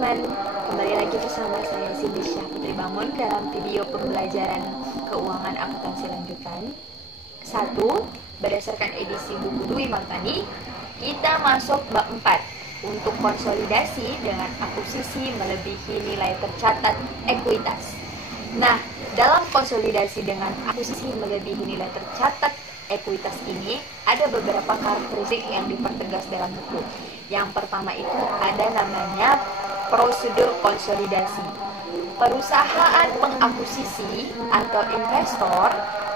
teman-teman, kembali lagi bersama saya Cindy Syah Putri Bangun dalam video pembelajaran keuangan akuntansi lanjutan 1. Berdasarkan edisi buku Dwi Maltani, kita masuk bab 4 untuk konsolidasi dengan akuisisi melebihi nilai tercatat ekuitas. Nah, dalam konsolidasi dengan akuisisi melebihi nilai tercatat ekuitas ini ada beberapa karakteristik yang dipertegas dalam buku. Yang pertama itu ada namanya prosedur konsolidasi. Perusahaan pengakuisisi atau investor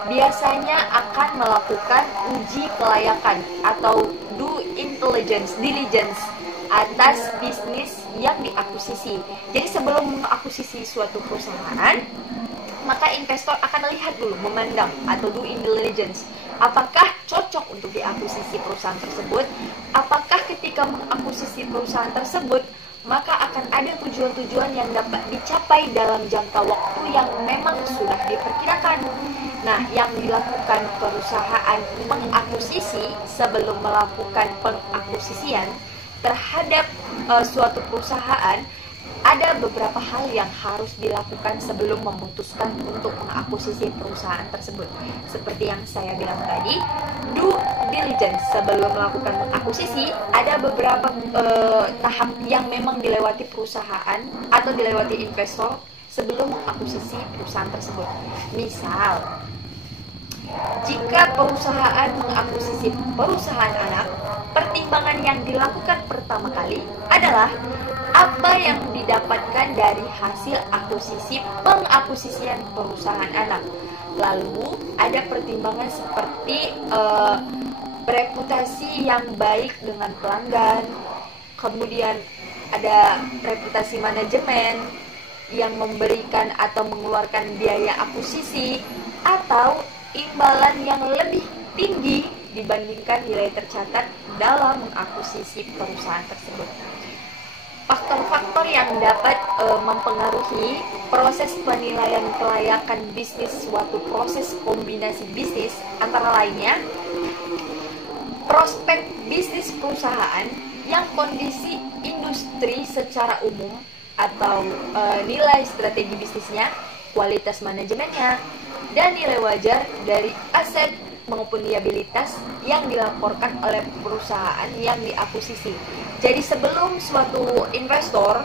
biasanya akan melakukan uji kelayakan atau diligence atas bisnis yang diakuisisi. Jadi sebelum mengakuisisi suatu perusahaan, maka investor akan melihat dulu, memandang atau do diligence. Apakah cocok untuk diakuisisi perusahaan tersebut? Apakah ketika mengakuisisi perusahaan tersebut, maka akan ada tujuan-tujuan yang dapat dicapai dalam jangka waktu yang memang sudah diperkirakan. Nah, yang dilakukan perusahaan mengakuisisi sebelum melakukan pengakuisisian terhadap suatu perusahaan, ada beberapa hal yang harus dilakukan sebelum memutuskan untuk mengakuisisi perusahaan tersebut. Seperti yang saya bilang tadi, due diligence sebelum melakukan mengakuisisi, ada beberapa tahap yang memang dilewati perusahaan atau dilewati investor sebelum mengakuisisi perusahaan tersebut. Misal, jika perusahaan mengakuisisi perusahaan anak, pertimbangan yang dilakukan pertama kali adalah apa yang didapatkan dari hasil akuisisi pengakuisisian perusahaan anak. Lalu ada pertimbangan seperti reputasi yang baik dengan pelanggan, kemudian ada reputasi manajemen yang memberikan atau mengeluarkan biaya akuisisi, atau imbalan yang lebih tinggi dibandingkan nilai tercatat dalam mengakuisisi perusahaan tersebut. Faktor-faktor yang dapat mempengaruhi proses penilaian kelayakan bisnis suatu proses kombinasi bisnis antara lainnya prospek bisnis perusahaan, yang kondisi industri secara umum atau nilai strategi bisnisnya, kualitas manajemennya, dan nilai wajar dari aset maupun liabilitas yang dilaporkan oleh perusahaan yang diakuisisi. Jadi sebelum suatu investor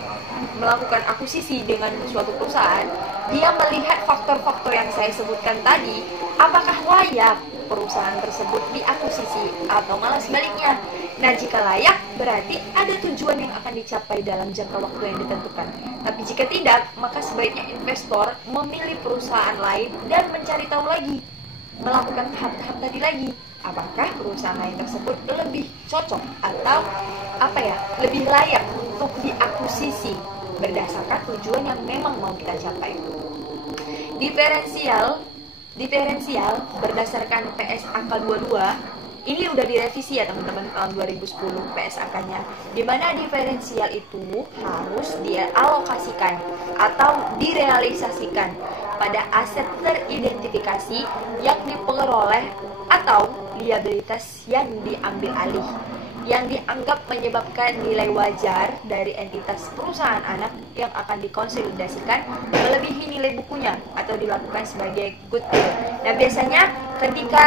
melakukan akuisisi dengan suatu perusahaan, dia melihat faktor-faktor yang saya sebutkan tadi, apakah layak perusahaan tersebut diakuisisi atau malah sebaliknya. Nah, jika layak, berarti ada tujuan yang akan dicapai dalam jangka waktu yang ditentukan. Tapi jika tidak, maka sebaiknya investor memilih perusahaan lain dan mencari tahu lagi, melakukan tahap-tahap tadi lagi, apakah perusahaan lain tersebut lebih cocok atau lebih layak untuk diakuisisi berdasarkan tujuan yang memang mau kita capai. Diferensial berdasarkan PSAK 22 ini udah direvisi ya teman-teman tahun 2010 PSAK-nya, dimana diferensial itu harus dialokasikan atau direalisasikan pada aset teridentifikasi yang diperoleh atau liabilitas yang diambil alih, yang dianggap menyebabkan nilai wajar dari entitas perusahaan anak yang akan dikonsolidasikan melebihi nilai bukunya atau dilakukan sebagai goodwill. Nah, biasanya ketika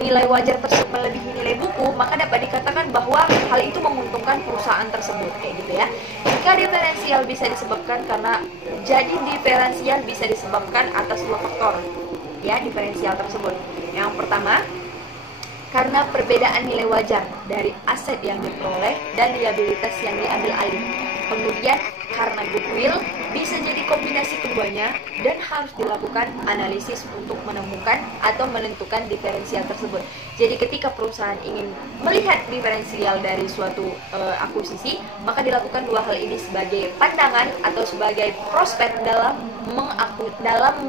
nilai wajar tersebut melebihi nilai buku, maka dapat dikatakan bahwa hal itu menguntungkan perusahaan tersebut, kayak gitu ya. Jika diferensial bisa disebabkan diferensial bisa disebabkan atas dua faktor ya, diferensial tersebut. Yang pertama, karena perbedaan nilai wajar dari aset yang diperoleh dan liabilitas yang diambil alih. Kemudian karena goodwill, bisa jadi kombinasi keduanya dan harus dilakukan analisis untuk menemukan atau menentukan diferensial tersebut. Jadi ketika perusahaan ingin melihat diferensial dari suatu akuisisi, maka dilakukan dua hal ini sebagai pandangan atau sebagai prospek dalam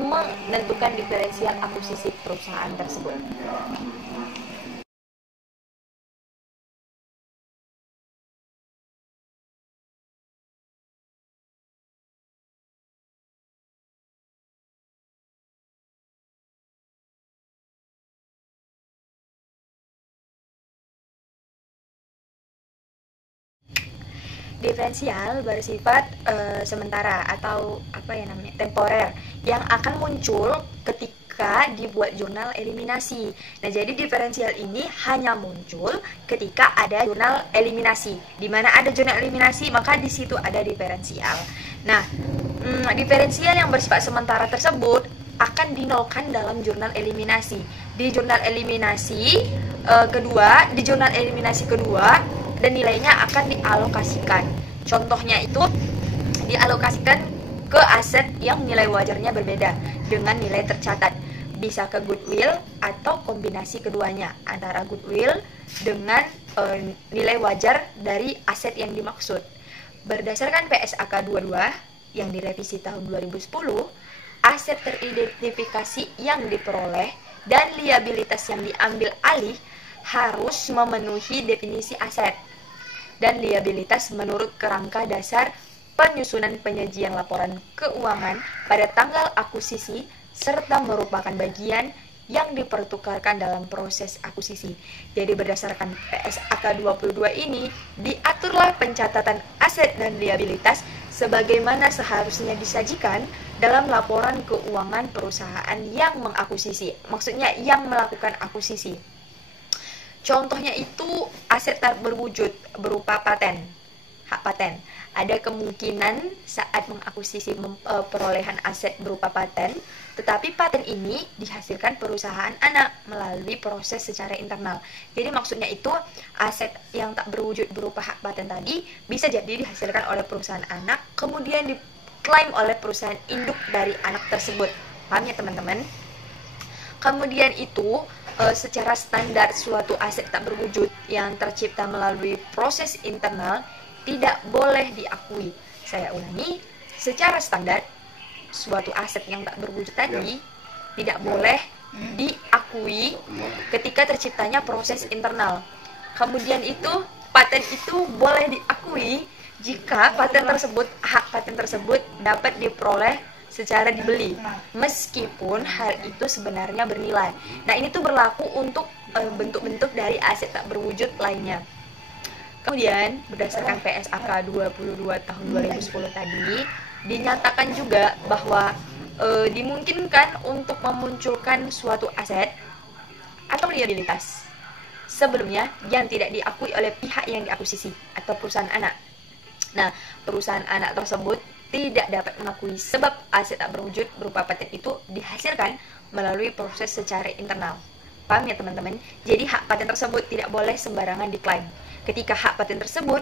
menentukan diferensial akuisisi perusahaan tersebut. Diferensial bersifat sementara atau temporer yang akan muncul ketika dibuat jurnal eliminasi. Nah, jadi diferensial ini hanya muncul ketika ada jurnal eliminasi. Di mana ada jurnal eliminasi, maka di situ ada diferensial. Nah, diferensial yang bersifat sementara tersebut akan dinolkan dalam jurnal eliminasi. Di jurnal eliminasi kedua dan nilainya akan dialokasikan. Contohnya itu dialokasikan ke aset yang nilai wajarnya berbeda dengan nilai tercatat. Bisa ke goodwill atau kombinasi keduanya antara goodwill dengan nilai wajar dari aset yang dimaksud. Berdasarkan PSAK 22 yang direvisi tahun 2010, aset teridentifikasi yang diperoleh dan liabilitas yang diambil alih harus memenuhi definisi aset dan liabilitas menurut kerangka dasar penyusunan penyajian laporan keuangan pada tanggal akuisisi serta merupakan bagian yang dipertukarkan dalam proses akuisisi. Jadi berdasarkan PSAK 22 ini diaturlah pencatatan aset dan liabilitas sebagaimana seharusnya disajikan dalam laporan keuangan perusahaan yang mengakuisisi. Maksudnya yang melakukan akuisisi. Contohnya itu aset tak berwujud berupa paten, hak paten. Ada kemungkinan saat mengakuisisi perolehan aset berupa paten, tetapi paten ini dihasilkan perusahaan anak melalui proses secara internal. Jadi maksudnya itu aset yang tak berwujud berupa hak paten tadi bisa jadi dihasilkan oleh perusahaan anak, kemudian diklaim oleh perusahaan induk dari anak tersebut. Paham ya teman-teman? Kemudian itu secara standar suatu aset tak berwujud yang tercipta melalui proses internal tidak boleh diakui. Saya ulangi, secara standar suatu aset yang tak berwujud tadi tidak boleh diakui ketika terciptanya proses internal. Kemudian itu paten itu boleh diakui jika paten tersebut, hak paten tersebut dapat diperoleh secara dibeli, meskipun hal itu sebenarnya bernilai. Nah, ini tuh berlaku untuk bentuk-bentuk dari aset tak berwujud lainnya. Kemudian, berdasarkan PSAK 22 tahun 2010 tadi, dinyatakan juga bahwa dimungkinkan untuk memunculkan suatu aset atau liabilitas sebelumnya yang tidak diakui oleh pihak yang diakuisisi atau perusahaan anak. Nah, perusahaan anak tersebut tidak dapat mengakui sebab aset tak berwujud berupa paten itu dihasilkan melalui proses secara internal. Paham ya teman-teman? Jadi hak paten tersebut tidak boleh sembarangan diklaim. Ketika hak paten tersebut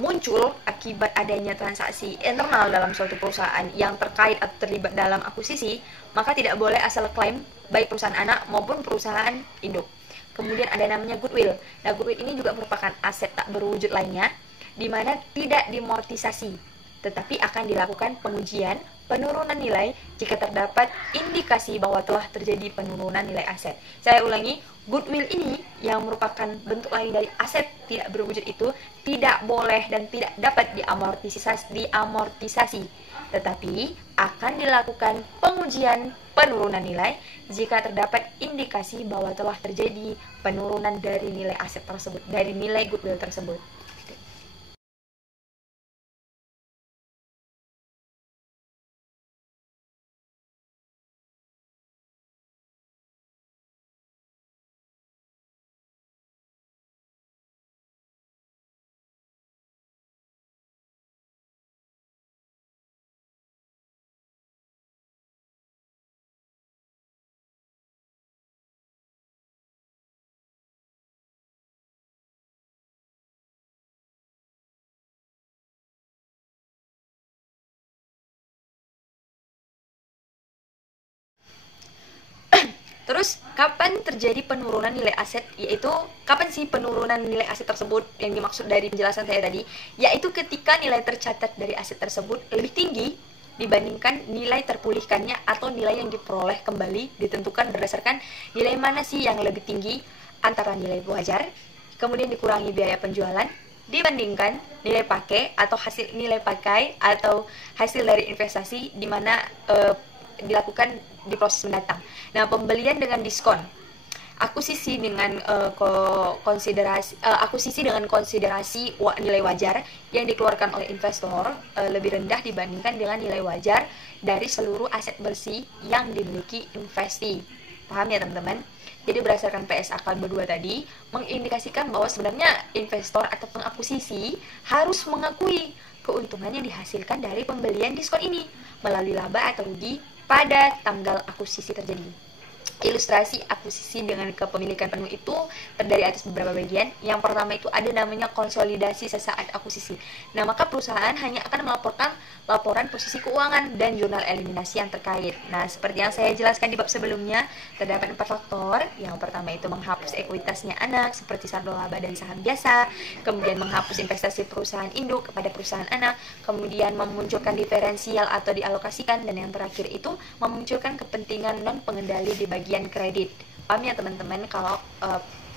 muncul akibat adanya transaksi internal dalam suatu perusahaan yang terkait atau terlibat dalam akuisisi, maka tidak boleh asal klaim baik perusahaan anak maupun perusahaan induk. Kemudian ada namanya goodwill. Nah, goodwill ini juga merupakan aset tak berwujud lainnya di mana tidak dimortisasi, tetapi akan dilakukan pengujian penurunan nilai jika terdapat indikasi bahwa telah terjadi penurunan nilai aset. Saya ulangi, goodwill ini yang merupakan bentuk lain dari aset tidak berwujud itu tidak boleh dan tidak dapat diamortisasi, tetapi akan dilakukan pengujian penurunan nilai jika terdapat indikasi bahwa telah terjadi penurunan dari nilai aset tersebut, dari nilai goodwill tersebut. Terus kapan terjadi penurunan nilai aset? Yaitu kapan sih penurunan nilai aset tersebut yang dimaksud dari penjelasan saya tadi? Yaitu ketika nilai tercatat dari aset tersebut lebih tinggi dibandingkan nilai terpulihkannya atau nilai yang diperoleh kembali ditentukan berdasarkan nilai mana sih yang lebih tinggi antara nilai wajar, kemudian dikurangi biaya penjualan, dibandingkan nilai pakai atau hasil nilai pakai atau hasil dari investasi di mana dilakukan di proses mendatang. Nah, pembelian dengan diskon akuisisi dengan konsiderasi nilai wajar yang dikeluarkan oleh investor lebih rendah dibandingkan dengan nilai wajar dari seluruh aset bersih yang dimiliki investee. Paham ya teman-teman? Jadi berdasarkan PSAK 2 tadi mengindikasikan bahwa sebenarnya investor atau pengakuisisi harus mengakui keuntungan yang dihasilkan dari pembelian diskon ini melalui laba atau rugi pada tanggal akuisisi terjadi. Ilustrasi akuisisi dengan kepemilikan penuh itu terdiri atas beberapa bagian. Yang pertama itu ada namanya konsolidasi sesaat akuisisi. Nah, maka perusahaan hanya akan melaporkan laporan posisi keuangan dan jurnal eliminasi yang terkait. Nah, seperti yang saya jelaskan di bab sebelumnya, terdapat 4 faktor. Yang pertama itu menghapus ekuitasnya anak seperti saldo laba dan saham biasa, kemudian menghapus investasi perusahaan induk kepada perusahaan anak, kemudian memunculkan diferensial atau dialokasikan, dan yang terakhir itu memunculkan kepentingan non pengendali di bagian kredit. Paham ya teman-teman, kalau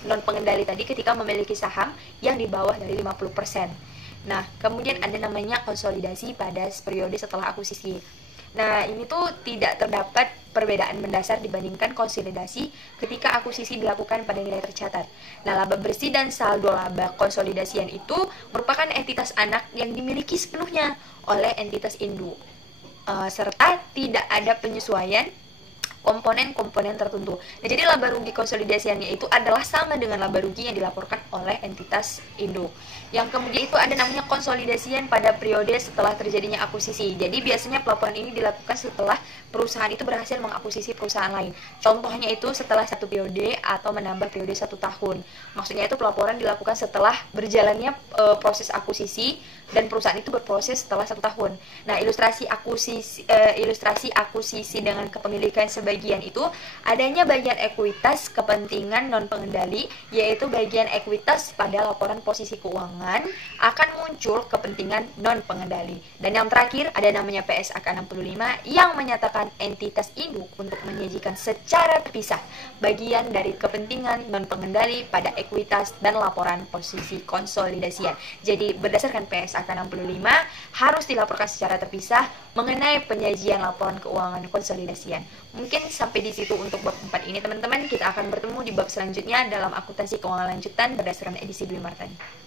non pengendali tadi ketika memiliki saham yang di bawah dari 50%. Nah, kemudian ada namanya konsolidasi pada periode setelah akuisisi. Nah, ini tuh tidak terdapat perbedaan mendasar dibandingkan konsolidasi ketika akuisisi dilakukan pada nilai tercatat. Nah, laba bersih dan saldo laba konsolidasian itu merupakan entitas anak yang dimiliki sepenuhnya oleh entitas induk, serta tidak ada penyesuaian komponen-komponen tertentu. Nah, jadi laba rugi konsolidasiannya itu adalah sama dengan laba rugi yang dilaporkan oleh entitas induk. Yang kemudian itu ada namanya konsolidasian pada periode setelah terjadinya akuisisi. Jadi biasanya pelaporan ini dilakukan setelah perusahaan itu berhasil mengakuisisi perusahaan lain. Contohnya itu setelah 1 periode atau menambah periode 1 tahun. Maksudnya itu pelaporan dilakukan setelah berjalannya proses akuisisi dan perusahaan itu berproses setelah 1 tahun. Nah, ilustrasi akuisisi dengan kepemilikan sebagian itu adanya bagian ekuitas kepentingan non pengendali, yaitu bagian ekuitas pada laporan posisi keuangan akan muncul kepentingan non pengendali. Dan yang terakhir ada namanya PSAK 65 yang menyatakan entitas induk untuk menyajikan secara terpisah bagian dari kepentingan non pengendali pada ekuitas dan laporan posisi konsolidasian. Jadi berdasarkan PSAK 65 harus dilaporkan secara terpisah mengenai penyajian laporan keuangan konsolidasian. Mungkin sampai di situ untuk bab 4 ini teman-teman. Kita akan bertemu di bab selanjutnya dalam akuntansi keuangan lanjutan berdasarkan edisi Dwi Martani.